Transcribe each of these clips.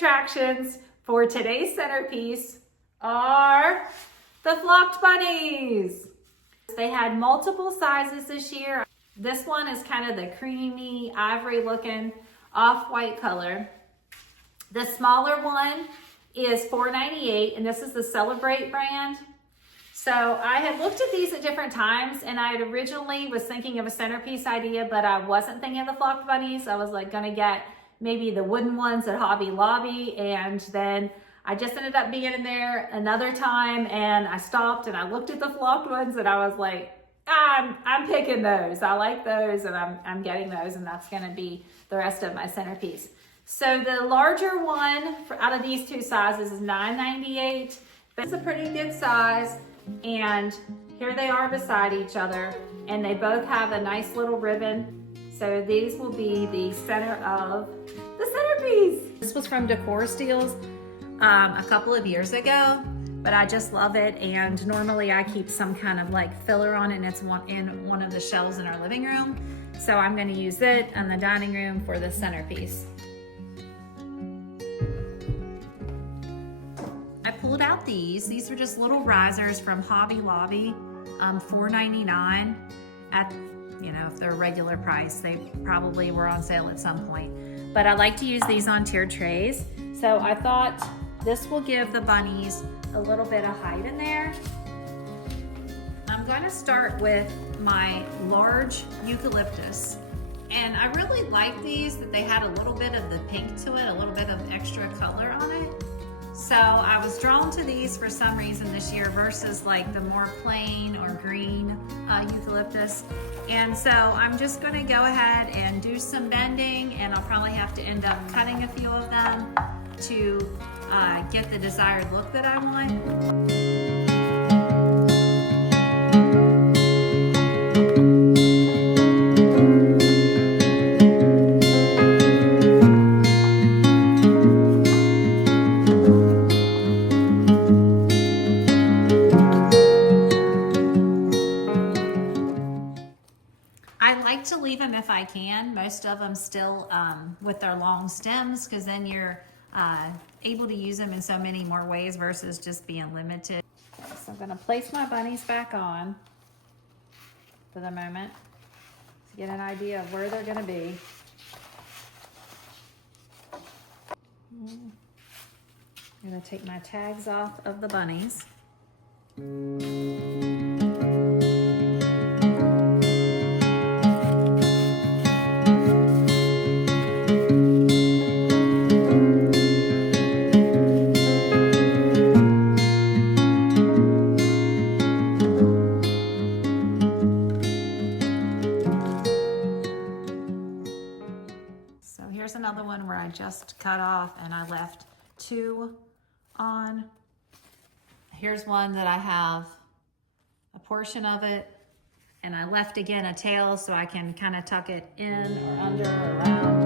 attractions for today's centerpiece are the flocked bunnies. They had multiple sizes this year. This one is kind of the creamy, ivory looking off-white color. The smaller one is $4.98, and this is the Celebrate brand. So I had looked at these at different times, and I had originally was thinking of a centerpiece idea, but I wasn't thinking of the flocked bunnies. I was like gonna get maybe the wooden ones at Hobby Lobby, and then I just ended up being in there another time, and I stopped and I looked at the flocked ones, and I was like, I'm picking those. I like those, and I'm getting those, and that's gonna be the rest of my centerpiece. So the larger one out of these two sizes is $9.98. It's a pretty good size. And here they are beside each other, and they both have a nice little ribbon. So these will be the center of the centerpiece. This was from Decor Steals a couple of years ago, but I just love it. And normally I keep some kind of like filler on it, and it's in one of the shelves in our living room. So I'm going to use it in the dining room for the centerpiece. I pulled out these were just little risers from Hobby Lobby, $4.99 at, you know, if they're regular price, they probably were on sale at some point. But I like to use these on tiered trays. So I thought this will give the bunnies a little bit of height in there. I'm going to start with my large eucalyptus. And I really like these, that they had a little bit of the pink to it, a little bit of extra color on it. So I was drawn to these for some reason this year versus like the more plain or green eucalyptus. And so I'm just going to go ahead and do some bending, and I'll probably have to end up cutting a few of them to get the desired look that I want. To leave them if I can, most of them still with their long stems, because then you're able to use them in so many more ways versus just being limited. Okay, so I'm going to place my bunnies back on for the moment to get an idea of where they're going to be. I'm going to take my tags off of the bunnies. Here's another one where I just cut off and I left two on. Here's one that I have a portion of it, and I left again a tail so I can kind of tuck it in or under or around.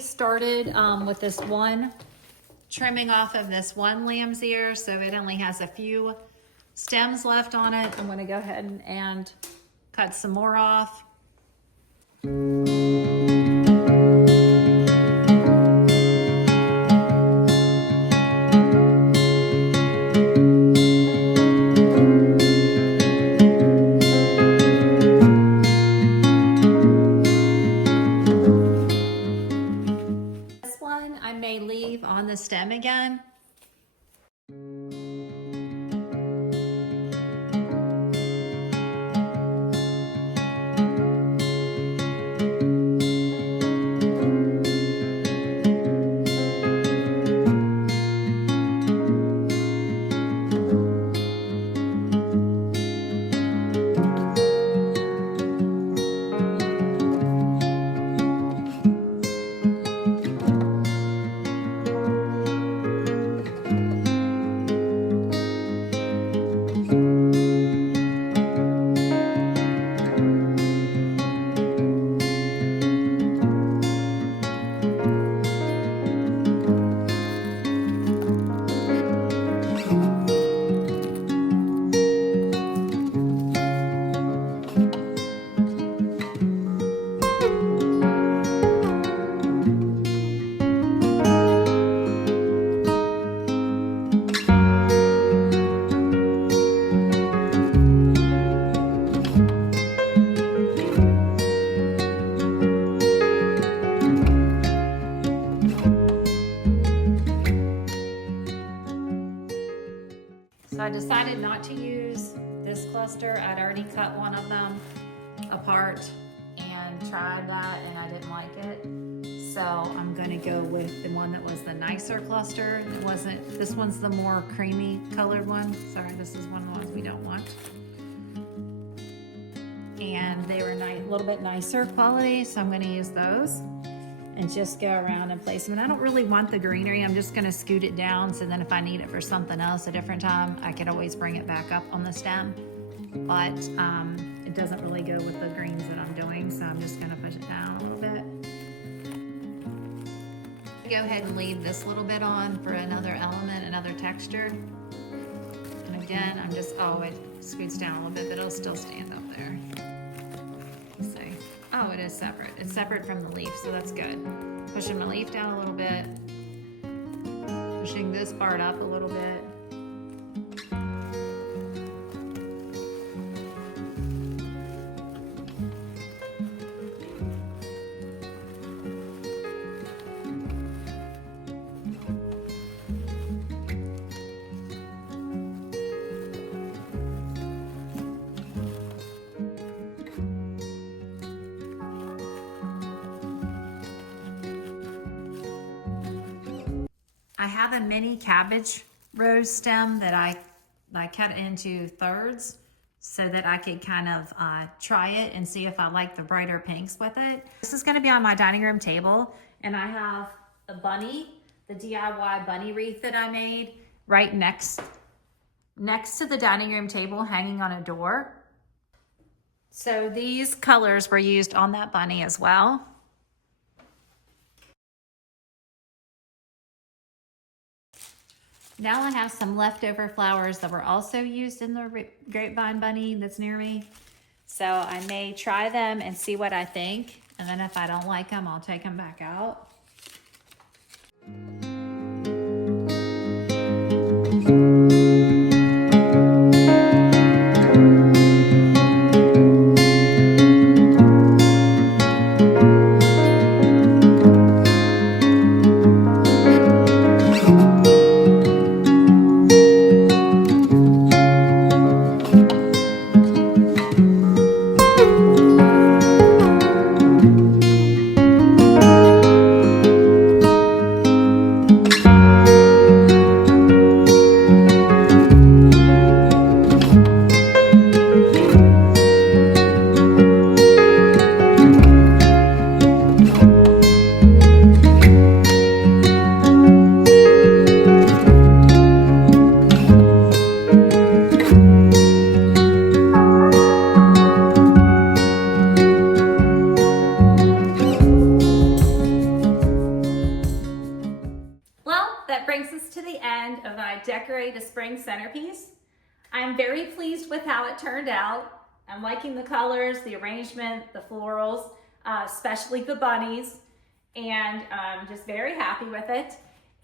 Started with this one, trimming off of this one lamb's ear, so it only has a few stems left on it. I'm going to go ahead and cut some more off. On the stem again. cut one of them apart and tried that and I didn't like it. So I'm gonna go with the one that was the nicer cluster. It wasn't, this one's the more creamy colored one. Sorry, this is one of the ones we don't want. And they were a little bit nicer quality, so I'm gonna use those and just go around and place them. And I don't really want the greenery. I'm just gonna scoot it down, so then if I need it for something else a different time, I could always bring it back up on the stem. But it doesn't really go with the greens that I'm doing, so I'm just gonna push it down a little bit. Go ahead and leave this little bit on for another element, another texture. And again, I'm just, oh, it scoots down a little bit, but it'll still stand up there. Let's see. Oh, it is separate. It's separate from the leaf, so that's good. Pushing my leaf down a little bit. Pushing this part up a little bit. I have a mini cabbage rose stem that I cut into thirds so that I could kind of try it and see if I like the brighter pinks with it. This is gonna be on my dining room table, and I have a bunny, the DIY bunny wreath that I made right next to the dining room table, hanging on a door. So these colors were used on that bunny as well. Now I have some leftover flowers that were also used in the grapevine bunny that's near me. So I may try them and see what I think. And then if I don't like them, I'll take them back out. Of my Decorate a Spring centerpiece. I'm very pleased with how it turned out. I'm liking the colors, the arrangement, the florals, especially the bunnies, and I'm just very happy with it.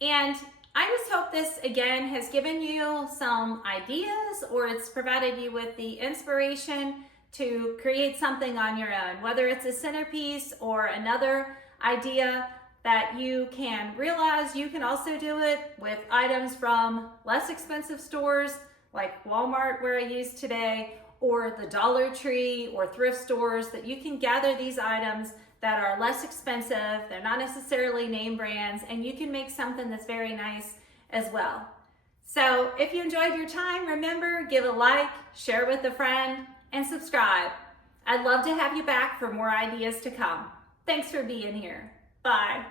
And I just hope this again has given you some ideas, or it's provided you with the inspiration to create something on your own, whether it's a centerpiece or another idea that you can realize you can also do it with items from less expensive stores like Walmart, where I used today, or the Dollar Tree or thrift stores, that you can gather these items that are less expensive. They're not necessarily name brands, and you can make something that's very nice as well. So if you enjoyed your time, remember, give a like, share with a friend, and subscribe. I'd love to have you back for more ideas to come. Thanks for being here. Bye.